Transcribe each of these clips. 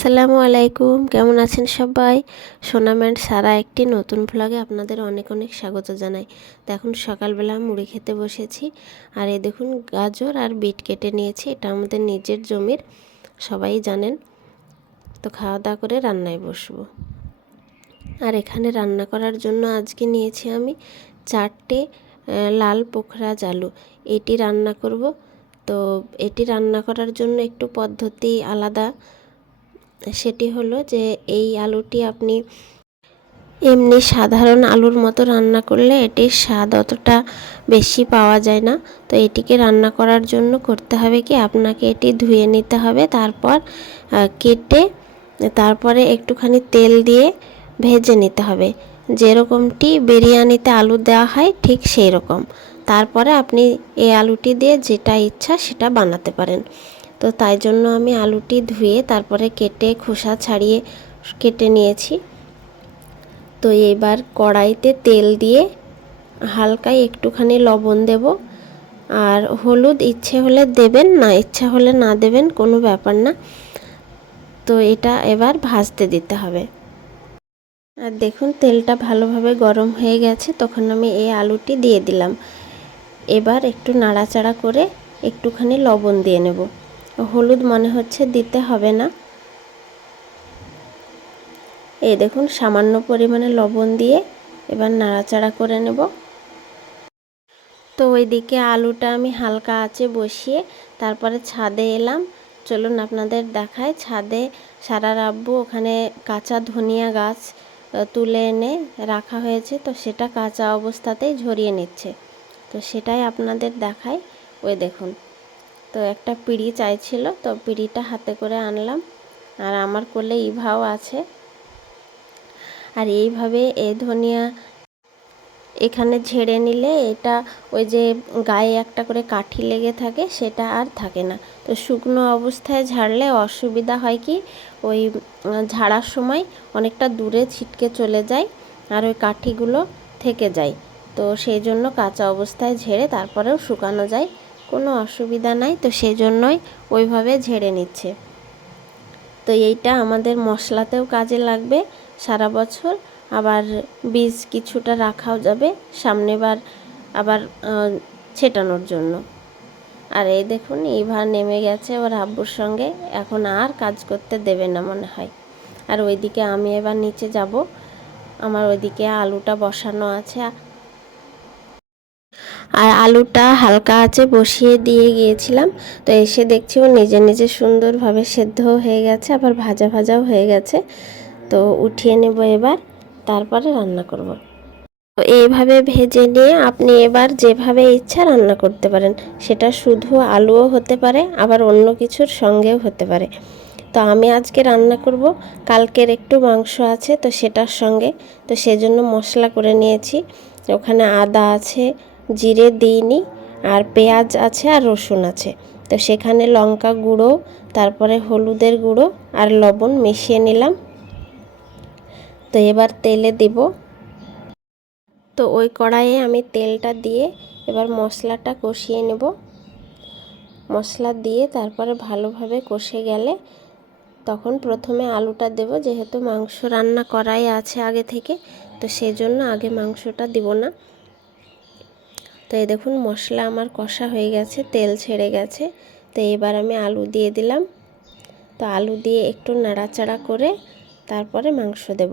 আসসালামু আলাইকুম, কেমন আছেন সবাই? সোনাম অ্যান্ড সারা একটি নতুন ভ্লগে আপনাদের অনেক অনেক স্বাগত জানাই। তো এখন সকালবেলা মুড়ি খেতে বসেছি। আর এই দেখুন গাজর আর বিট কেটে নিয়েছি, এটা আমাদের নিজের জমির, সবাই জানেন। তো খাওয়া দাওয়া করে রান্নায় বসবো। আর এখানে রান্না করার জন্য আজকে নিয়েছি আমি 4টে লাল পোখরাজ আলু, এটি রান্না করব। তো এটি রান্না করার জন্য একটু পদ্ধতি আলাদা। সেটি হলো যে এই আলুটি আপনি এমনি সাধারণ আলুর মতো রান্না করলে এটির স্বাদ অতটা বেশি পাওয়া যায় না। তো এটিকে রান্না করার জন্য করতে হবে কি, আপনাকে এটি ধুয়ে নিতে হবে, তারপর কেটে তারপরে একটুখানি তেল দিয়ে ভেজে নিতে হবে, যেরকমটি বিরিয়ানিতে আলু দেওয়া হয় ঠিক সেই রকম। তারপরে আপনি এই আলুটি দিয়ে যেটা ইচ্ছা সেটা বানাতে পারেন। তো তাই জন্য আমি আলুটি ধুয়ে তারপরে কেটে খোসা ছাড়িয়ে কেটে নিয়েছি। তো এবার কড়াইতে তেল দিয়ে হালকা একটুখানি লবণ দেব, আর হলুদ ইচ্ছে হলে দেবেন, না ইচ্ছা হলে না দেবেন, কোনো ব্যাপার না। তো এটা এবার ভাজতে দিতে হবে। আর দেখুন তেলটা ভালোভাবে গরম হয়ে গেছে, তখন আমি এই আলুটি দিয়ে দিলাম। এবার একটু নাড়াচাড়া করে একটুখানি লবণ দিয়ে নেব। হলুদ মনে হচ্ছে দিতে হবে না। এই দেখুন সামান্য পরিমাণে লবণ দিয়ে এবার নাড়াচাড়া করে নেব। তো ওইদিকে আলুটা আমি হালকা আঁচে বসিয়ে তারপরে ছাদে এলাম। চলুন আপনাদের দেখায়। ছাদে সারার আব্বু ওখানে কাঁচা ধনিয়া গাছ তুলে এনে রাখা হয়েছে, তো সেটা কাঁচা অবস্থাতেই ঝরিয়ে নিচ্ছে। তো সেটাই আপনাদের দেখায়। ওই দেখুন, তো একটা পিঁড়ি চাইছিল, তো পিঁড়িটা হাতে করে আনলাম। আর আমার কোলে ইভাও আছে। আর এইভাবে এই ধনিয়া এখানে ঝেড়ে নিলে এটা ওই যে গায়ে একটা করে কাঠি লেগে থাকে, সেটা আর থাকে না। তো শুকনো অবস্থায় ঝাড়লে অসুবিধা হয় কি, ওই ঝাড়ার সময় অনেকটা দূরে ছিটকে চলে যায় আর ওই কাঠিগুলো থেকে যায়। তো সেই জন্য কাঁচা অবস্থায় ঝেড়ে তারপরেও শুকানো যায়, কোনো অসুবিধা নাই। তো সেই জন্যই ওইভাবে ঝেড়ে নিচ্ছে। তো এইটা আমাদের মশলাতেও কাজে লাগবে সারা বছর, আবার বীজ কিছুটা রাখাও যাবে সামনেবার আবার ছেটানোর জন্য। আর এই দেখুন ইভা নেমে গেছে ওর আব্বুর সঙ্গে, এখন আর কাজ করতে দেবে না মনে হয়। আর ওইদিকে আমি এবার নিচে যাব, আমার ওইদিকে আলুটা বসানো আছে। আর আলুটা হালকা আঁচে বসিয়ে দিয়ে গিয়েছিলাম। তো এসে দেখছি ও নিজে নিজে সুন্দরভাবে সেদ্ধও হয়ে গেছে, আবার ভাজা ভাজাও হয়ে গেছে। তো উঠিয়ে নেব এবার, তারপরে রান্না করব। তো এইভাবে ভেজে নিয়ে আপনি এবার যেভাবে ইচ্ছা রান্না করতে পারেন, সেটা শুধু আলুও হতে পারে, আবার অন্য কিছুর সঙ্গেও হতে পারে। তো আমি আজকে রান্না করব কালকের একটু মাংস আছে, তো সেটার সঙ্গে। তো সেজন্য মশলা করে নিয়েছি। ওখানে আদা আছে, জিরে দিইনি, আর পেঁয়াজ আছে আর রসুন আছে। তো সেখানে লঙ্কা গুঁড়ো, তারপরে হলুদের গুঁড়ো আর লবণ মিশিয়ে নিলাম। তো এবার তেলে দেব। তো ওই কড়াইয়ে আমি তেলটা দিয়ে এবার মশলাটা কষিয়ে নেব। মশলা দিয়ে তারপরে ভালোভাবে কষে গেলে তখন প্রথমে আলুটা দেব, যেহেতু মাংস রান্না করাই আছে আগে থেকে, তো সেজন্য আগে মাংসটা দেব না। তো এই দেখুন মশলা আমার কষা হয়ে গেছে, তেল ছেড়ে গেছে। তো এবার আমি আলু দিয়ে দিলাম। তো আলু দিয়ে একটু নাড়াচাড়া করে তারপরে মাংস দেব।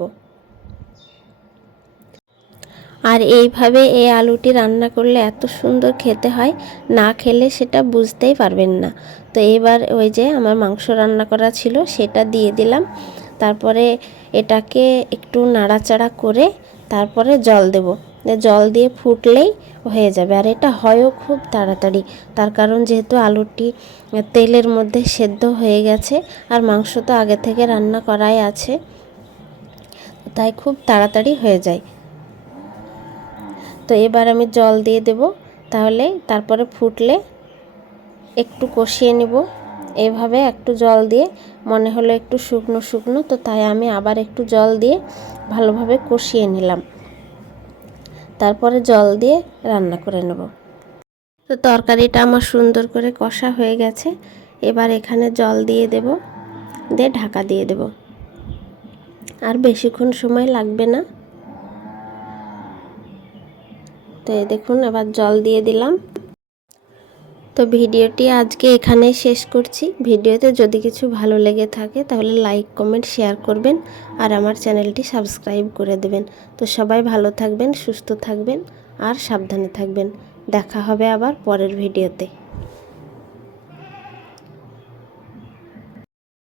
আর এইভাবে এই আলুটি রান্না করলে এত সুন্দর খেতে হয়, না খেলে সেটা বুঝতেই পারবেন না। তো এবার ওই যে আমার মাংস রান্না করা ছিল সেটা দিয়ে দিলাম। তারপরে এটাকে একটু নাড়াচাড়া করে তারপরে জল দেব। জল দিয়ে ফুটলেই হয়ে যাবে। আর এটা হয়ও খুব তাড়াতাড়ি, তার কারণ যেহেতু আলুটি তেলের মধ্যে সেদ্ধ হয়ে গেছে আর মাংস তো আগে থেকে রান্না করাই আছে, তাই খুব তাড়াতাড়ি হয়ে যায়। তো এবার আমি জল দিয়ে দেব, তাহলে তারপরে ফুটলে একটু কষিয়ে নেব। এইভাবে একটু জল দিয়ে মনে হলো একটু শুকনো শুকনো, তো তাই আমি আবার একটু জল দিয়ে ভালোভাবে কষিয়ে নিলাম। তারপরে জল দিয়ে রান্না করে নেব। তো তরকারিটা আমার সুন্দর করে কষা হয়ে গেছে। এবার এখানে জল দিয়ে দেব। দিয়ে ঢাকা দিয়ে দেব। আর বেশিক্ষণ সময় লাগবে না। তো এই দেখুন এবার জল দিয়ে দিলাম। তো ভিডিওটি আজকে এখানেই শেষ করছি। ভিডিওতে যদি কিছু ভালো লেগে থাকে তাহলে লাইক কমেন্ট শেয়ার করবেন আর আমার চ্যানেলটি সাবস্ক্রাইব করে দেবেন। তো সবাই ভালো থাকবেন, সুস্থ থাকবেন আর সাবধানে থাকবেন। দেখা হবে আবার পরের ভিডিওতে।